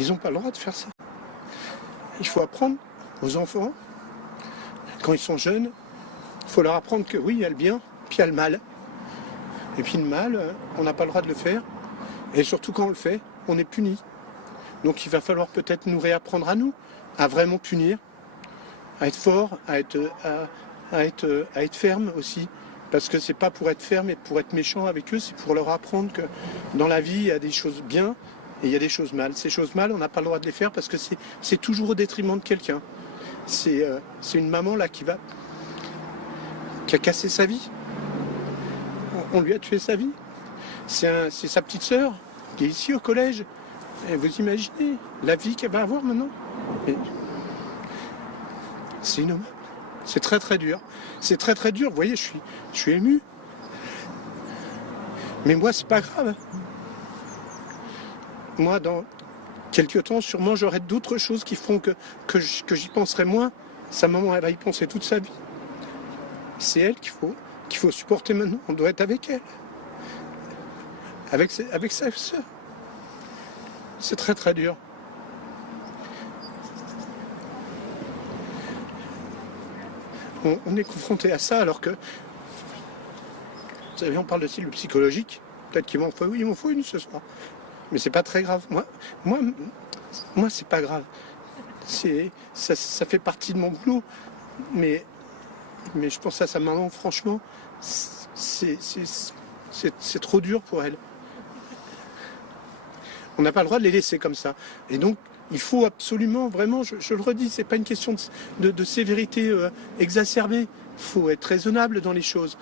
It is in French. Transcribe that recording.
Ils n'ont pas le droit de faire ça. Il faut apprendre aux enfants, quand ils sont jeunes, il faut leur apprendre que oui, il y a le bien, puis il y a le mal. Et puis le mal, on n'a pas le droit de le faire. Et surtout quand on le fait, on est puni. Donc il va falloir peut-être nous réapprendre à nous, à vraiment punir, à être fort, à être ferme aussi. Parce que c'est pas pour être ferme et pour être méchant avec eux, c'est pour leur apprendre que dans la vie, il y a des choses bien et il y a des choses mal. Ces choses mal, on n'a pas le droit de les faire parce que c'est toujours au détriment de quelqu'un. C'est une maman là qui a cassé sa vie. On lui a tué sa vie. C'est sa petite sœur qui est ici au collège. Et vous imaginez la vie qu'elle va avoir maintenant. C'est innommable. C'est très très dur. C'est très très dur. Vous voyez, je suis ému. Mais moi, c'est pas grave. Moi, dans quelques temps, sûrement, j'aurai d'autres choses qui feront que j'y penserai moins. Sa maman, elle va y penser toute sa vie. C'est elle qu'il faut supporter maintenant. On doit être avec elle. Avec sa sœur. C'est très très dur. On est confronté à ça alors que, vous savez, on parle aussi le psychologique. Peut-être qu'il m'en faut une ce soir. Mais c'est pas très grave. Moi c'est pas grave. Ça fait partie de mon boulot. Mais je pense à sa maman, franchement, c'est trop dur pour elle. On n'a pas le droit de les laisser comme ça. Et donc, il faut absolument, vraiment, je le redis, c'est pas une question de sévérité exacerbée. Il faut être raisonnable dans les choses.